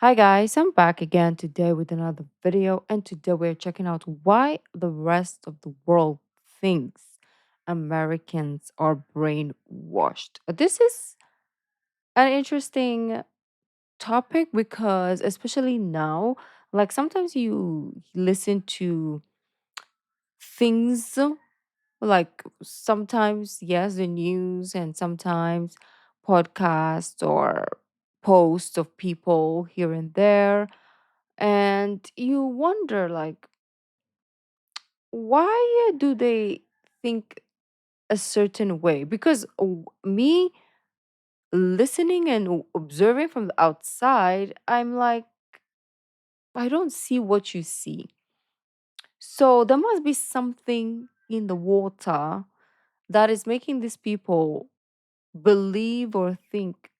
Hi guys, I'm back again today with another video, and today we're checking out why the rest of the world thinks Americans are brainwashed. This is an interesting topic because, especially now, like sometimes you listen to things like sometimes, yes, the news, and sometimes podcasts or posts of people here and there, and you wonder like why do they think a certain way, because me listening and observing from the outside, I'm like, I don't see what you see. So there must be something in the water that is making these people believe or think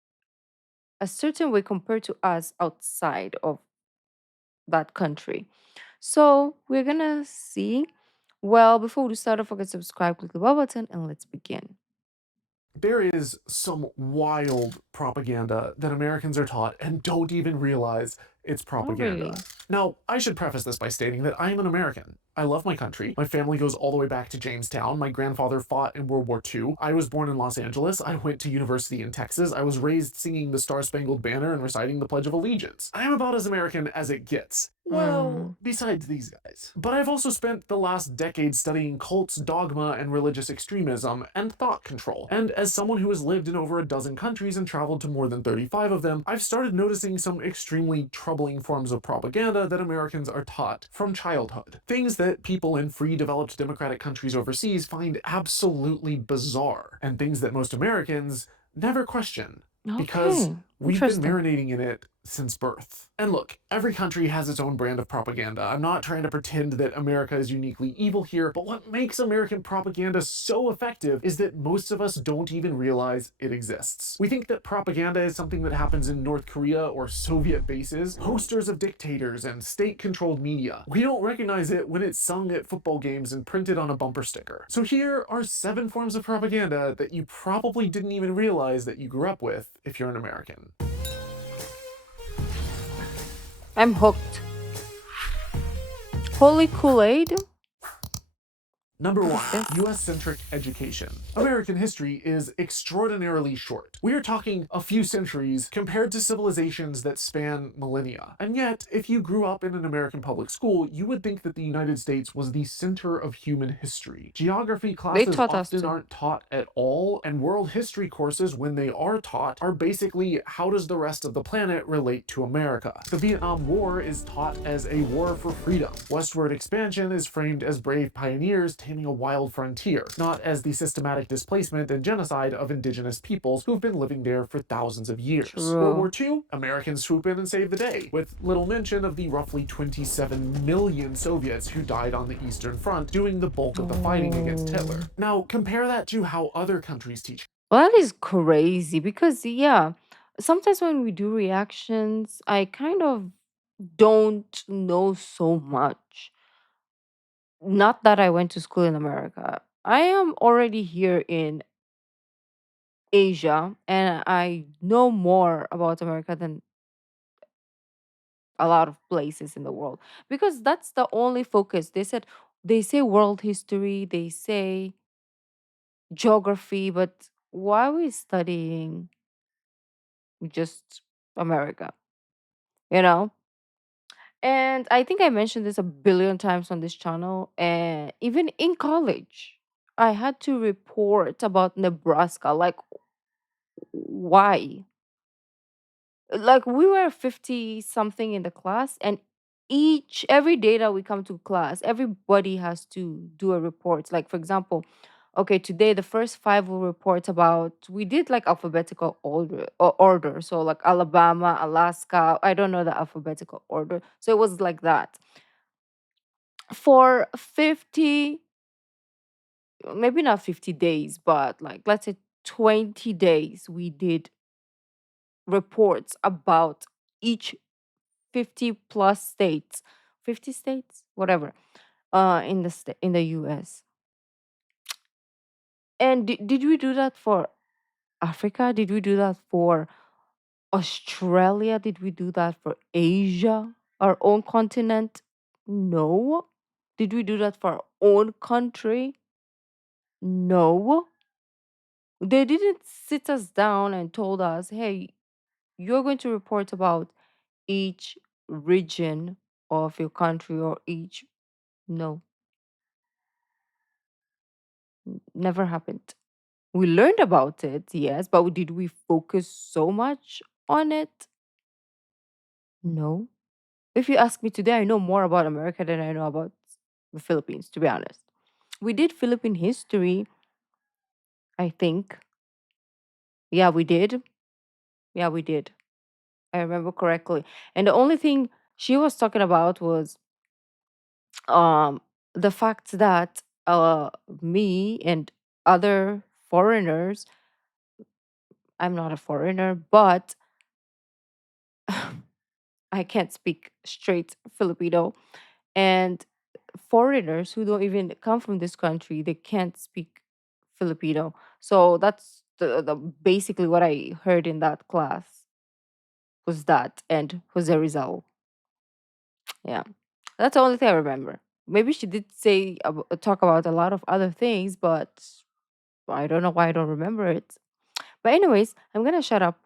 a certain way compared to us outside of that country. So we're gonna see. Well, before we start, don't forget to subscribe, click the bell button, and let's begin. There is some wild propaganda that Americans are taught and don't even realize it's Oh, propaganda. really? Now, I should preface this by stating that I am an American. I love my country. My family goes all the way back to Jamestown. My grandfather fought in World War II. I was born in Los Angeles. I went to university in Texas. I was raised singing the Star Spangled Banner and reciting the Pledge of Allegiance. I am about as American as it gets. Well, Mm. besides these guys. But I've also spent the last decade studying cults, dogma, and religious extremism, and thought control. And as someone who has lived in over a dozen countries and traveled to more than 35 of them, I've started noticing some extremely troubling forms of propaganda that Americans are taught from childhood. Things that people in free, developed democratic countries overseas find absolutely bizarre, and things that most Americans never question because Okay. we've been Interesting. marinating in it since birth. And look, every country has its own brand of propaganda. I'm not trying to pretend that America is uniquely evil here, but what makes American propaganda so effective is that most of us don't even realize it exists. We think that propaganda is something that happens in North Korea or Soviet bases, posters of dictators, and state-controlled media. We don't recognize it when it's sung at football games and printed on a bumper sticker. So here are 7 forms of propaganda that you probably didn't even realize that you grew up with if you're an American. I'm hooked. Holy Kool-Aid? Number What 1, is this? US-centric education. American history is extraordinarily short. We are talking a few centuries compared to civilizations that span millennia. And yet, if you grew up in an American public school, you would think that the United States was the center of human history. Geography They classes taught us often to. aren't taught at all, and world history courses, when they are taught, are basically how does the rest of the planet relate to America. The Vietnam War is taught as a war for freedom. Westward expansion is framed as brave pioneers taming a wild frontier, not as the systematic displacement and genocide of indigenous peoples who've been living there for thousands of years. World War True. II, Americans swoop in and save the day, with little mention of the roughly 27 million Soviets who died on the Eastern Front doing the bulk of the fighting against Hitler. Oh. Now, compare that to how other countries teach. Well, that is crazy because, yeah, sometimes when we do reactions, I kind of don't know so much. Not that I went to school in America. I am already here in Asia, and I know more about America than a lot of places in the world, because that's the only focus. They say world history, they say geography, but why are we studying just America, you know? And I think I mentioned this a billion times on this channel. And even in college, I had to report about Nebraska. Like, why? Like, we were 50 something in the class, and every day that we come to class, everybody has to do a report. Like, for example, okay, today the first five will report about, we did like alphabetical order. So like Alabama, Alaska, I don't know the alphabetical order. So it was like that. For 50, maybe not 50 days, but like let's say 20 days, we did reports about each 50 plus states, 50 states, whatever, in in the US. And did we do that for Africa? Did we do that for Australia, did we do that for Asia, our own continent? No. Did we do that for our own country? No. They didn't sit us down and told us, hey, you're going to report about each region of your country or each. No, never happened. We learned about it, yes, but did we focus so much on it? No. If you ask me today, I know more about America than I know about the Philippines, to be honest. We did Philippine history, I think. Yeah, we did. Yeah, we did. I remember correctly. And the only thing she was talking about was um the fact that me and other foreigners, I'm not a foreigner, but I can't speak straight Filipino, and foreigners who don't even come from this country, they can't speak Filipino. So that's the basically what I heard in that class was that, and Jose Rizal. Yeah, that's the only thing I remember. Maybe she did say talk about a lot of other things, but I don't know why I don't remember it. But anyways, I'm gonna shut up.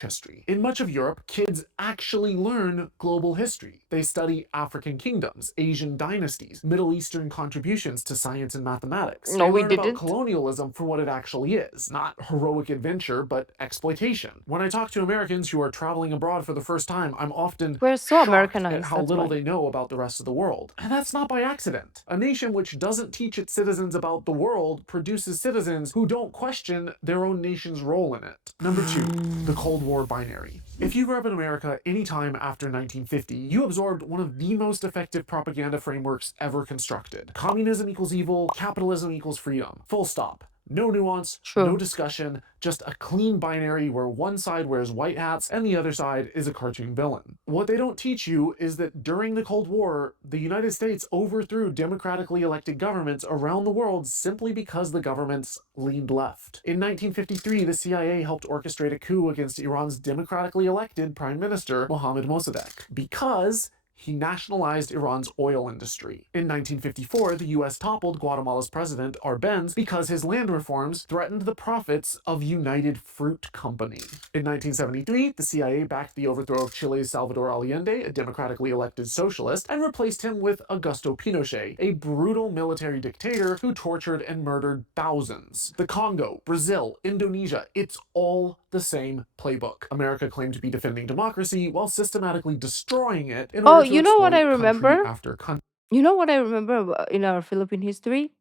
history. In much of Europe, kids actually learn global history. They study African kingdoms, Asian dynasties, Middle Eastern contributions to science and mathematics. No, They we learn about didn't. colonialism for what it actually is, not heroic adventure, but exploitation. When I talk to Americans who are traveling abroad for the first time, I'm often We're so shocked at Americanized. how That's little why. they know about the rest of the world. And that's not by accident. A nation which doesn't teach its citizens about the world produces citizens who don't question their own nation's role in it. Number two, the Cold War binary. If you grew up in America anytime after 1950, you absorbed one of the most effective propaganda frameworks ever constructed. Communism equals evil, capitalism equals freedom. Full stop. No nuance, no True. discussion, just a clean binary where one side wears white hats and the other side is a cartoon villain. What they don't teach you is that during the Cold War, the United States overthrew democratically elected governments around the world simply because the governments leaned left. In 1953, the CIA helped orchestrate a coup against Iran's democratically elected Prime Minister, Mohammad Mossadegh, because he nationalized Iran's oil industry. In 1954, the US toppled Guatemala's president, Arbenz, because his land reforms threatened the profits of United Fruit Company. In 1973, the CIA backed the overthrow of Chile's Salvador Allende, a democratically elected socialist, and replaced him with Augusto Pinochet, a brutal military dictator who tortured and murdered thousands. The Congo, Brazil, Indonesia, it's all the same playbook. America claimed to be defending democracy while systematically destroying it in Oh, order to you know what I exploit country remember? after country. You know what I remember in our Philippine history?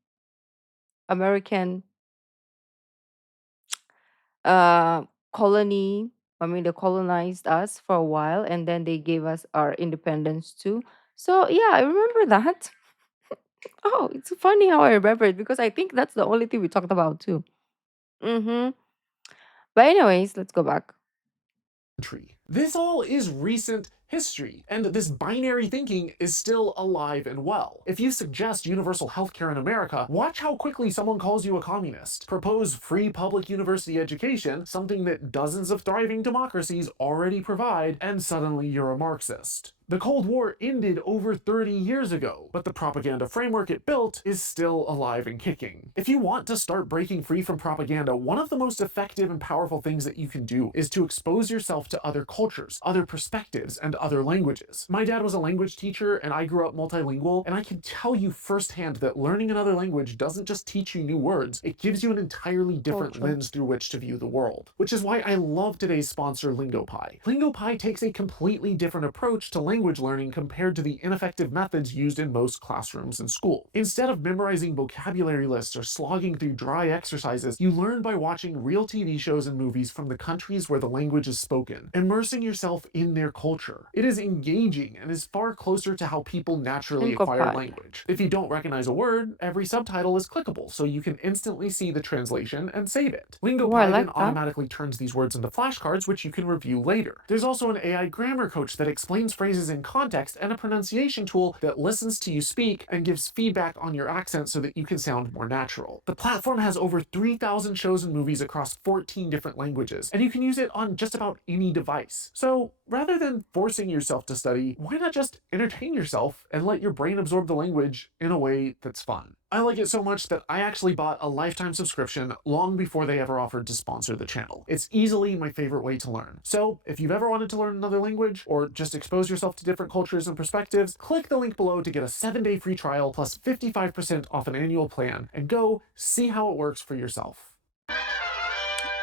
American uh colony. I mean, they colonized us for a while, and then they gave us our independence too. So yeah, I remember that. Oh, it's funny how I remember it because I think that's the only thing we talked about too. Mm-hmm. But anyways, let's go back. This all is recent history, and this binary thinking is still alive and well. If you suggest universal healthcare in America, watch how quickly someone calls you a communist. Propose free public university education, something that dozens of thriving democracies already provide, and suddenly you're a Marxist. The Cold War ended over 30 years ago, but the propaganda framework it built is still alive and kicking. If you want to start breaking free from propaganda, one of the most effective and powerful things that you can do is to expose yourself to other cultures, other perspectives, and other languages. My dad was a language teacher, and I grew up multilingual, and I can tell you firsthand that learning another language doesn't just teach you new words, it gives you an entirely So different true. lens through which to view the world. Which is why I love today's sponsor, LingoPie. LingoPie takes a completely different approach to language learning compared to the ineffective methods used in most classrooms and school. Instead of memorizing vocabulary lists or slogging through dry exercises, you learn by watching real TV shows and movies from the countries where the language is spoken, immersing yourself in their culture. It is engaging and is far closer to how people naturally acquire Syncopad. language. If you don't recognize a word, every subtitle is clickable, so you can instantly see the translation and save it. Oh, I LingoPie then like that. automatically turns these words into flashcards, which you can review later. There's also an AI grammar coach that explains phrases in context and a pronunciation tool that listens to you speak and gives feedback on your accent so that you can sound more natural. The platform has over 3,000 shows and movies across 14 different languages, and you can use it on just about any device. So rather than forcing yourself to study, why not just entertain yourself and let your brain absorb the language in a way that's fun? I like it so much that I actually bought a lifetime subscription long before they ever offered to sponsor the channel. It's easily my favorite way to learn. So if you've ever wanted to learn another language or just expose yourself to different cultures and perspectives, click the link below to get a 7-day free trial plus 55% off an annual plan and go see how it works for yourself.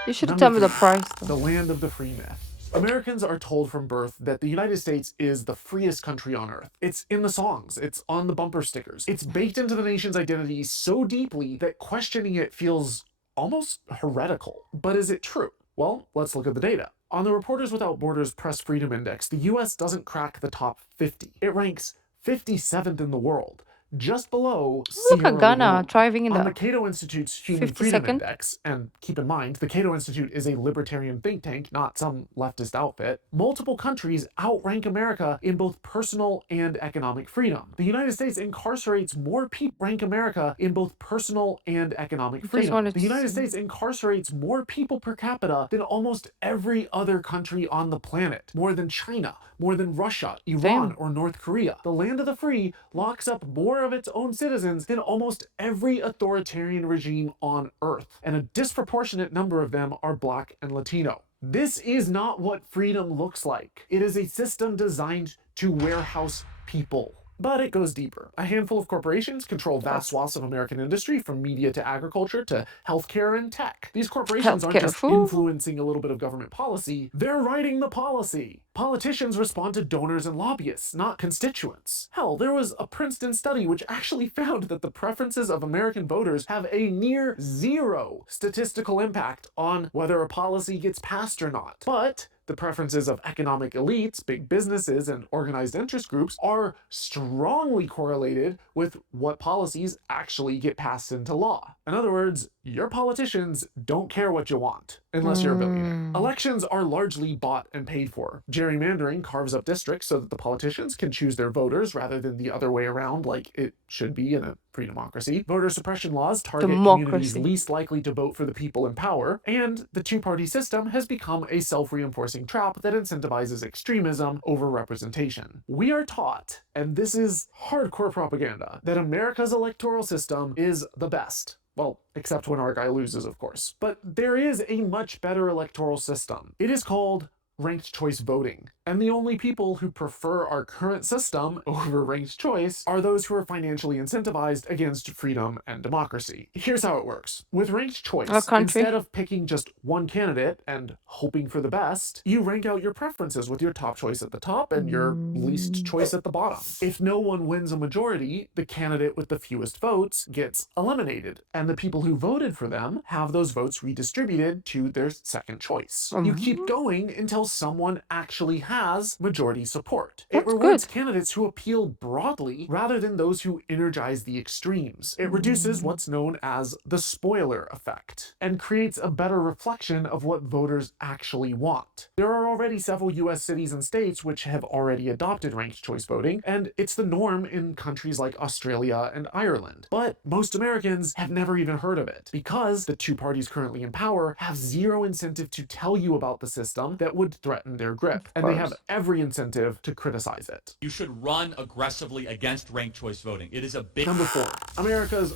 You should Number tell me the 3, price the though. land of the free myth. Americans are told from birth that the United States is the freest country on earth. It's in the songs, it's on the bumper stickers. It's baked into the nation's identity so deeply that questioning it feels almost heretical. But is it true? Well, let's look at the data. On the Reporters Without Borders Press Freedom Index, the US doesn't crack the top 50. It ranks 57th in the world, just below Look at Sierra Ghana Leone. thriving in On the the Cato Institute's Human Freedom 52nd. Index, and keep in mind, the Cato Institute is a libertarian think tank, not some leftist outfit, multiple countries outrank America in both personal and economic freedom. The United States incarcerates more people rank America in both personal and economic Just freedom. wanted The to United see. States incarcerates more people per capita than almost every other country on the planet. More than China, more than Russia, Iran, Same. or North Korea. The land of the free locks up more of its own citizens than almost every authoritarian regime on earth, and a disproportionate number of them are Black and Latino. This is not what freedom looks like. It is a system designed to warehouse people. But it goes deeper. A handful of corporations control vast Yes. swaths of American industry, from media to agriculture to healthcare and tech. These corporations aren't Healthcare just food. influencing a little bit of government policy, they're writing the policy. Politicians respond to donors and lobbyists, not constituents. Hell, there was a Princeton study which actually found that the preferences of American voters have a near zero statistical impact on whether a policy gets passed or not. But the preferences of economic elites, big businesses, and organized interest groups are strongly correlated with what policies actually get passed into law. In other words, your politicians don't care what you want, unless you're a billionaire. Mm. Elections are largely bought and paid for. Gerrymandering carves up districts so that the politicians can choose their voters rather than the other way around, like it should be in a free democracy. Voter suppression laws target communities Democracy. least likely to vote for the people in power, and the two-party system has become a self-reinforcing trap that incentivizes extremism over representation. We are taught, and this is hardcore propaganda, that America's electoral system is the best. Well, except when our guy loses, of course. But there is a much better electoral system. It is called ranked choice voting. And the only people who prefer our current system over ranked choice are those who are financially incentivized against freedom and democracy. Here's how it works. With ranked Our choice, instead country. of picking just one candidate and hoping for the best, you rank out your preferences with your top choice at the top and your least Mm. choice at the bottom. If no one wins a majority, the candidate with the fewest votes gets eliminated, and the people who voted for them have those votes redistributed to their second choice. You keep going until someone actually has majority support. It That's rewards good. candidates who appeal broadly rather than those who energize the extremes. It reduces Mm. what's known as the spoiler effect and creates a better reflection of what voters actually want. There are already several US cities and states which have already adopted ranked choice voting, and it's the norm in countries like Australia and Ireland. But most Americans have never even heard of it because the two parties currently in power have zero incentive to tell you about the system that would threaten their grip, Of and they have course. every incentive to criticize it. You should run aggressively against ranked choice voting. It is a big. Number 4, America's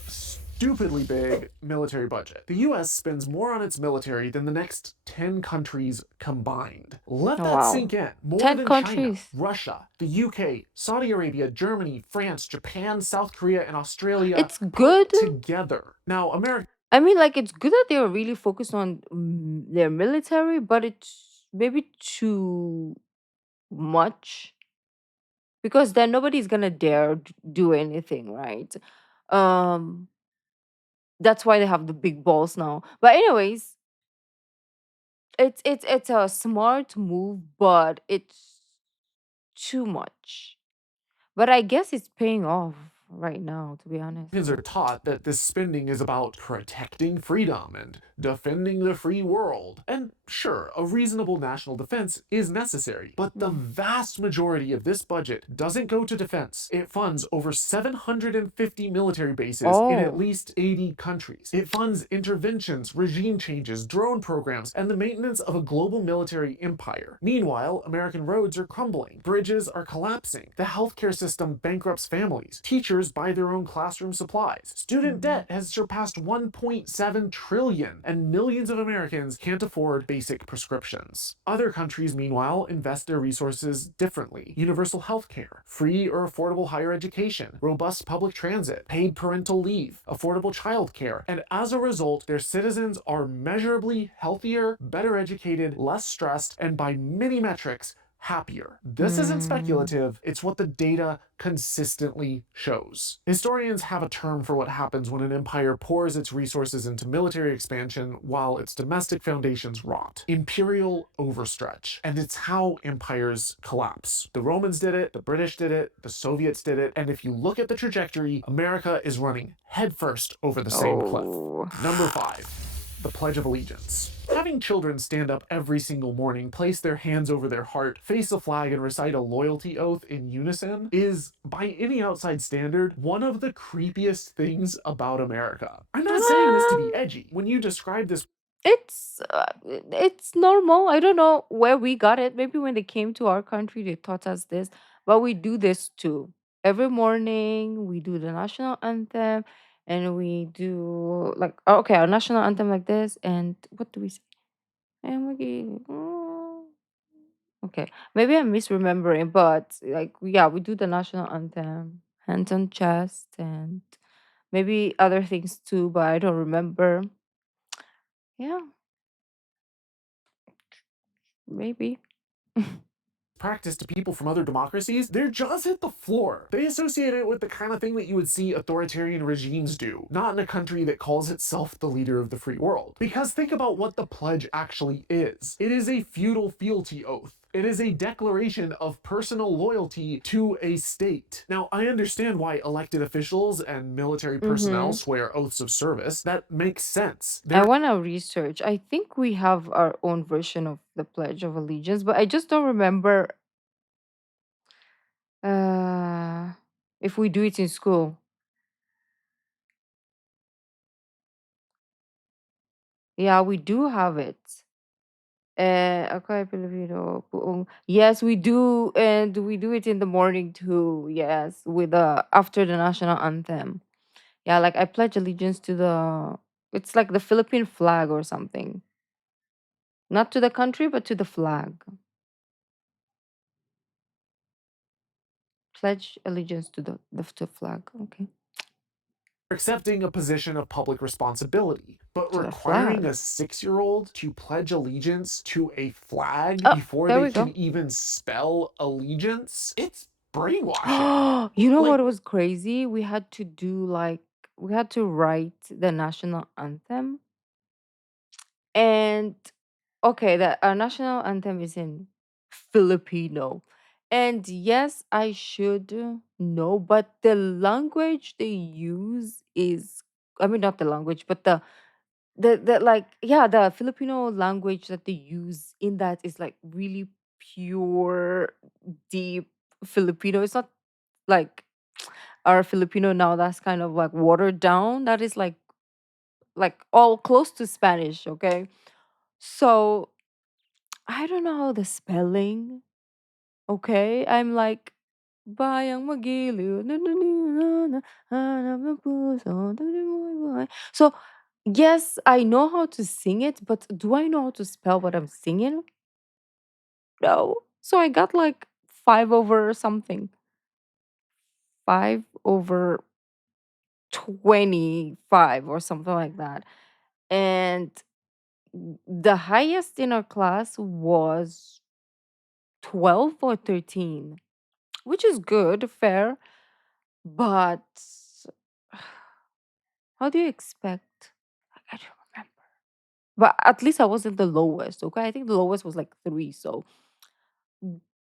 stupidly big military budget. The US spends more on its military than the next 10 countries combined. Let Oh, that wow. sink in. More 10 than China, countries. Russia, the UK, Saudi Arabia, Germany, France, Japan, South Korea, and Australia It's put good. together. Now, America I mean, like, it's good that they are really focused on their military, but it's maybe too much because then nobody's gonna dare do anything, right? Um, that's why they have the big balls now. But anyways, it's a smart move, but it's too much. But I guess it's paying off right now, to be honest. Americans are taught that this spending is about protecting freedom and defending the free world. And sure, a reasonable national defense is necessary, but the vast majority of this budget doesn't go to defense. It funds over 750 military bases in at Oh. least 80 countries. It funds interventions, regime changes, drone programs, and the maintenance of a global military empire. Meanwhile, American roads are crumbling, bridges are collapsing, the healthcare system bankrupts families, teachers buy their own classroom supplies, student debt has surpassed 1.7 trillion, and millions of Americans can't afford basic prescriptions. Other countries, meanwhile, invest their resources differently. Universal health care, free or affordable higher education, robust public transit, paid parental leave, affordable childcare, and as a result, their citizens are measurably healthier, better educated, less stressed, and by many metrics, happier. This isn't Mm. speculative, it's what the data consistently shows. Historians have a term for what happens when an empire pours its resources into military expansion while its domestic foundations rot. Imperial overstretch. And it's how empires collapse. The Romans did it, the British did it, the Soviets did it, and if you look at the trajectory, America is running headfirst over the same cliff. Oh. Number 5. The Pledge of Allegiance. Having children stand up every single morning, place their hands over their heart, face the flag, and recite a loyalty oath in unison is, by any outside standard, one of the creepiest things about America. I'm not saying this to be Um, edgy. When you describe this it's normal. I don't know where we got it. Maybe when they came to our country, they taught us this. But we do this too. Every morning, we do the national anthem, and we do like okay, our national anthem like this. And what do we say? And okay, maybe I'm misremembering, but like yeah, we do the national anthem, hands on chest, and maybe other things too, but I don't remember. Yeah, maybe. practice to people from other democracies, their jaws hit the floor. They associate it with the kind of thing that you would see authoritarian regimes do, not in a country that calls itself the leader of the free world. Because think about what the pledge actually is. It is a feudal fealty oath. It is a declaration of personal loyalty to a state. Now, I understand why elected officials and military personnel Mm-hmm. swear oaths of service. That makes sense. I There want to research. I think we have our own version of the Pledge of Allegiance, but I just don't remember uh if we do it in school. Yeah, we do have it. Okay, Filipino. Yes, we do, and we do it in the morning too. Yes, with the after the national anthem. Yeah, like I pledge allegiance to the. It's like the Philippine flag or something. Not to the country, but to the flag. Pledge allegiance to the flag. Okay, accepting a position of public responsibility, but to the requiring flag. a 6-year-old to pledge allegiance to a flag Oh, before there they we can go. even spell allegiance, it's brainwashing. You know what Like, was crazy? We had to write the national anthem. And okay, the our national anthem is in Filipino. And yes, I should know, but the language they use is I mean not the language, but the like yeah, the Filipino language that they use in that is like really pure, deep Filipino. It's not like our Filipino now that's kind of like watered down. That is like all close to Spanish, okay? So I don't know the spelling, okay? I'm like bayang magiliw na na na na hanap ng puso tuloy mo'y buhay. So yes, I know how to sing it, but do I know how to spell what I'm singing? No. So I got like 5 over something. 5/25 or something like that. And the highest in our class was 12 or 13, which is good, fair, but how do you expect? I don't remember. But at least I wasn't the lowest, okay? I think the lowest was like 3, so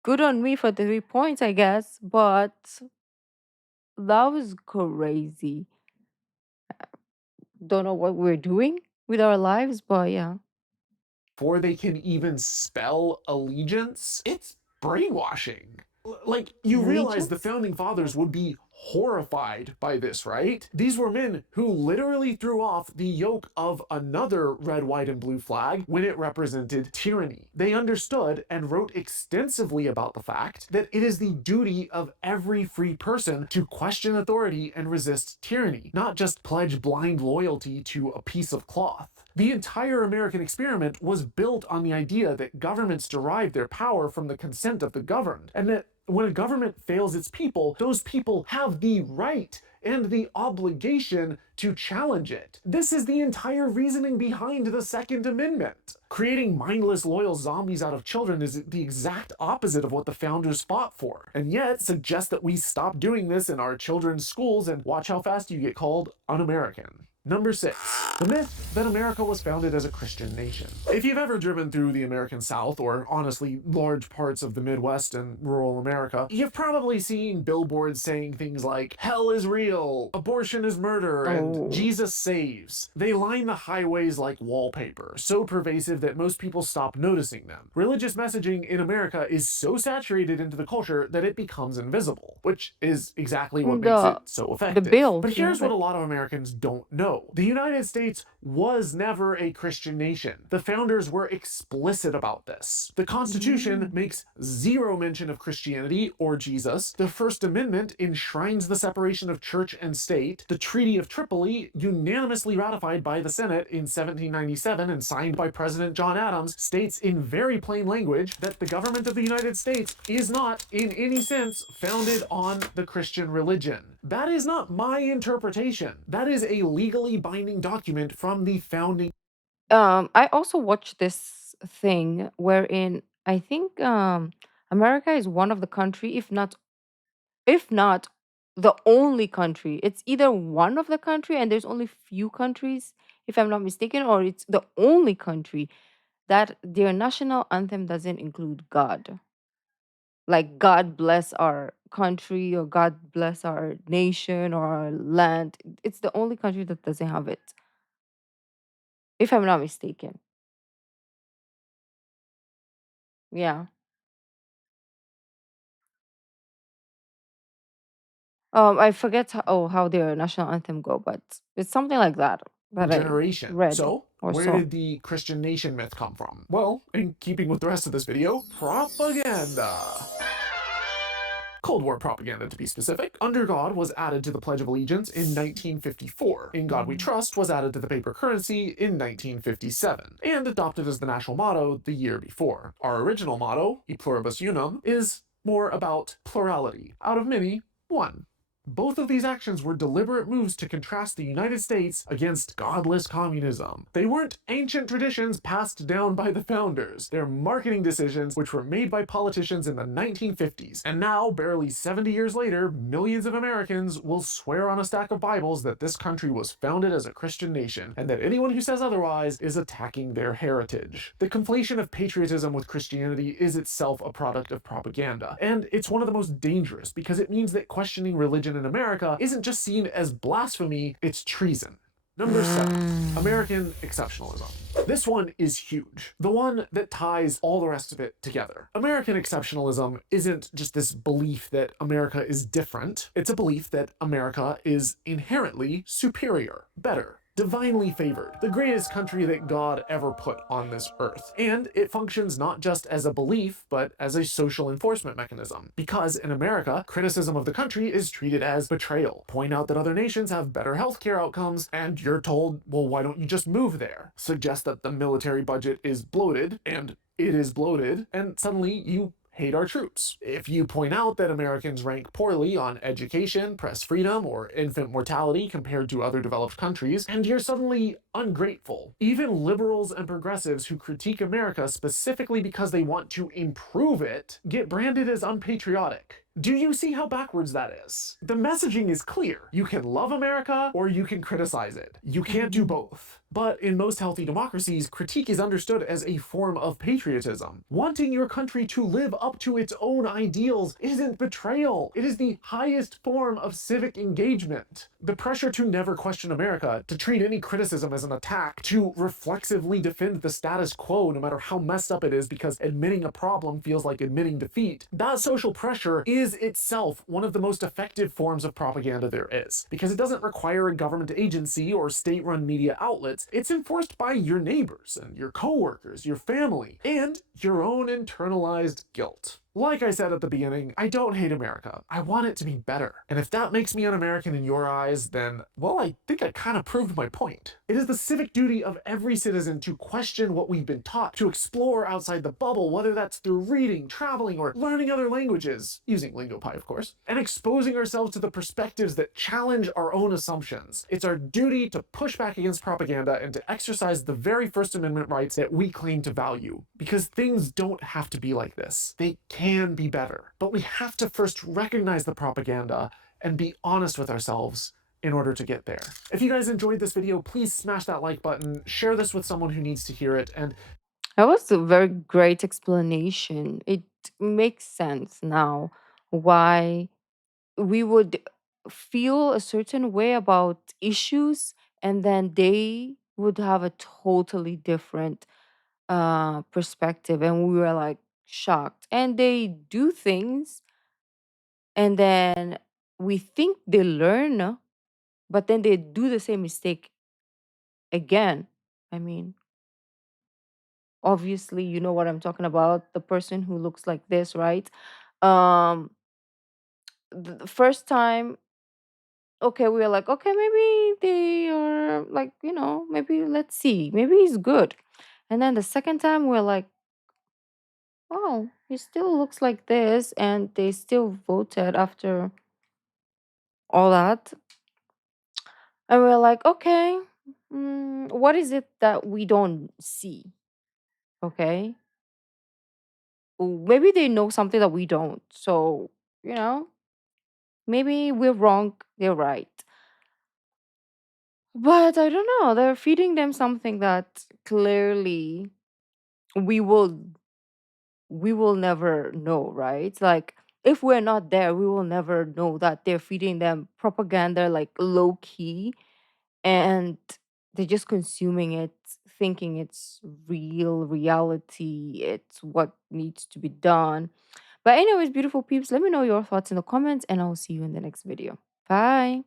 Good on me for the 3 points, I guess, but that was crazy. Don't know what we're doing with our lives, but yeah. Before they can even spell allegiance, it's brainwashing. Like, you realize the Allegiance? founding fathers would be horrified by this, right? These were men who literally threw off the yoke of another red, white, and blue flag when it represented tyranny. They understood and wrote extensively about the fact that it is the duty of every free person to question authority and resist tyranny, not just pledge blind loyalty to a piece of cloth. The entire American experiment was built on the idea that governments derive their power from the consent of the governed, and that when a government fails its people, those people have the right and the obligation to challenge it. This is the entire reasoning behind the Second Amendment. Creating mindless, loyal zombies out of children is the exact opposite of what the founders fought for, and yet suggests that we stop doing this in our children's schools and watch how fast you get called un-American. Number 6, the myth that America was founded as a Christian nation. If you've ever driven through the American South, or honestly, large parts of the Midwest and rural America, you've probably seen billboards saying things like, hell is real, abortion is murder, and Oh. Jesus saves. They line the highways like wallpaper, so pervasive that most people stop noticing them. Religious messaging in America is so saturated into the culture that it becomes invisible, which is exactly what makes it so The effective. bill, But yeah, here's what a lot of Americans don't know. The United States was never a Christian nation. The founders were explicit about this. The Constitution makes zero mention of Christianity or Jesus. The First Amendment enshrines the separation of church and state. The Treaty of Tripoli, unanimously ratified by the Senate in 1797 and signed by President John Adams, states in very plain language that the government of the United States is not, in any sense, founded on the Christian religion. That is not my interpretation. That is a legally binding document from the founding. I also watched this thing wherein I think America is one of the country, if not the only country. It's either one of the country and there's only few countries, if I'm not mistaken, or it's the only country that their national anthem doesn't include God. Like God bless our country or God bless our nation or our land. It's the only country that doesn't have it, if I'm not mistaken. Yeah. I forget how their national anthem go, but it's something like that that I Generation. read So, or where saw. did the Christian nation myth come from? Well, in keeping with the rest of this video, propaganda. Cold War propaganda, to be specific. Under God was added to the Pledge of Allegiance in 1954. In God We Trust was added to the paper currency in 1957, and adopted as the national motto the year before. Our original motto, E Pluribus Unum, is more about plurality. Out of many, one. Both of these actions were deliberate moves to contrast the United States against godless communism. They weren't ancient traditions passed down by the founders. They're marketing decisions which were made by politicians in the 1950s. And now, barely 70 years later, millions of Americans will swear on a stack of Bibles that this country was founded as a Christian nation, and that anyone who says otherwise is attacking their heritage. The conflation of patriotism with Christianity is itself a product of propaganda, and it's one of the most dangerous because it means that questioning religion in America isn't just seen as blasphemy, it's treason. Number 7, American exceptionalism. This one is huge. The one that ties all the rest of it together. American exceptionalism isn't just this belief that America is different. It's a belief that America is inherently superior, better, divinely favored, the greatest country that God ever put on this earth. And it functions not just as a belief, but as a social enforcement mechanism. Because in America, criticism of the country is treated as betrayal. Point out that other nations have better healthcare outcomes, and you're told, well, why don't you just move there? Suggest that the military budget is bloated, and it is bloated, and suddenly you hate our troops. If you point out that Americans rank poorly on education, press freedom, or infant mortality compared to other developed countries, and you're suddenly ungrateful. Even liberals and progressives who critique America specifically because they want to improve it get branded as unpatriotic. Do you see how backwards that is? The messaging is clear. You can love America or you can criticize it. You can't do both. But in most healthy democracies, critique is understood as a form of patriotism. Wanting your country to live up to its own ideals isn't betrayal. It is the highest form of civic engagement. The pressure to never question America, to treat any criticism as an attack, to reflexively defend the status quo no matter how messed up it is because admitting a problem feels like admitting defeat, that social pressure is itself one of the most effective forms of propaganda there is. Because it doesn't require a government agency or state-run media outlets, it's enforced by your neighbors and your coworkers, your family, and your own internalized guilt. Like I said at the beginning, I don't hate America. I want it to be better. And if that makes me an American in your eyes, then, well, I think I kind of proved my point. It is the civic duty of every citizen to question what we've been taught, to explore outside the bubble, whether that's through reading, traveling, or learning other languages, using LingoPie, of course, and exposing ourselves to the perspectives that challenge our own assumptions. It's our duty to push back against propaganda and to exercise the very First Amendment rights that we claim to value. Because things don't have to be like this. They can be better. But we have to first recognize the propaganda and be honest with ourselves in order to get there. If you guys enjoyed this video, please smash that like button, share this with someone who needs to hear it, and That was a very great explanation. It makes sense now why we would feel a certain way about issues, and then they would have a totally different perspective, and we were like shocked. And they do things, and then we think they learn, but then they do the same mistake again. I mean, obviously, you know what I'm talking about. The person who looks like this, right? Um, the first time, okay, we were like, okay, maybe they are like, maybe let's see, maybe he's good. And then the second time, we're like, oh, he still looks like this, and they still voted after all that. And we're like, okay, what is it that we don't see? Okay. Maybe they know something that we don't. So, you know, maybe we're wrong, they're right. But I don't know. They're feeding them something that clearly we will we will never know, right? Like if we're not there, we will never know that they're feeding them propaganda like low key, and they're just consuming it, thinking it's real reality, it's what needs to be done. But anyways, beautiful peeps, let me know your thoughts in the comments, and I'll see you in the next video. Bye.